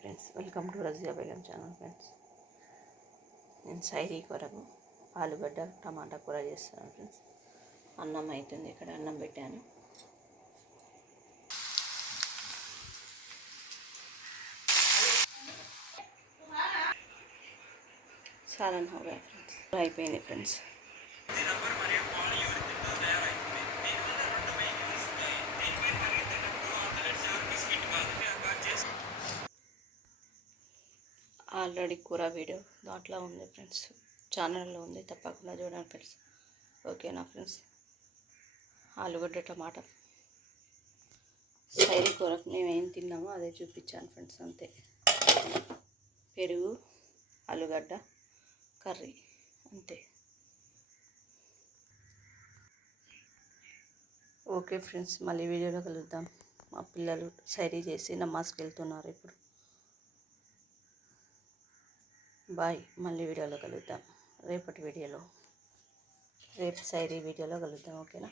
Friends, welcome to Razia Begum channel. Friends, నేను సైరీ కొరకు ఆలుగడ్డ టమాటా కూర చేస్తున్నాను. ఫ్రెండ్స్, అన్నం అవుతుంది. ఇక్కడ అన్నం పెట్టాను. సాలన్ హోగా ఫ్రెండ్స్, అయిపోయింది. ఫ్రెండ్స్, ఆల్రెడీ కూర వీడియో దాంట్లో ఉంది ఫ్రెండ్స్, ఛానల్లో ఉంది, తప్పకుండా చూడండి ఫ్రెండ్స్. ఓకేనా ఫ్రెండ్స్, ఆలుగడ్డ టమాటా సైరీ కూరకు మేము ఏం తిన్నామో అదే చూపించాను ఫ్రెండ్స్, అంతే. పెరుగు, ఆలుగడ్డ కర్రీ, అంతే. ఓకే ఫ్రెండ్స్, మళ్ళీ వీడియోలో కలుద్దాం. మా పిల్లలు సైరీ చేసి నమాజ్కి వెళ్తున్నారు ఇప్పుడు. బాయ్, మళ్ళీ వీడియోలో కలుద్దాం. రేపటి వీడియోలో, రేపు సైరీ వీడియోలో కలుద్దాం. ఓకేనా.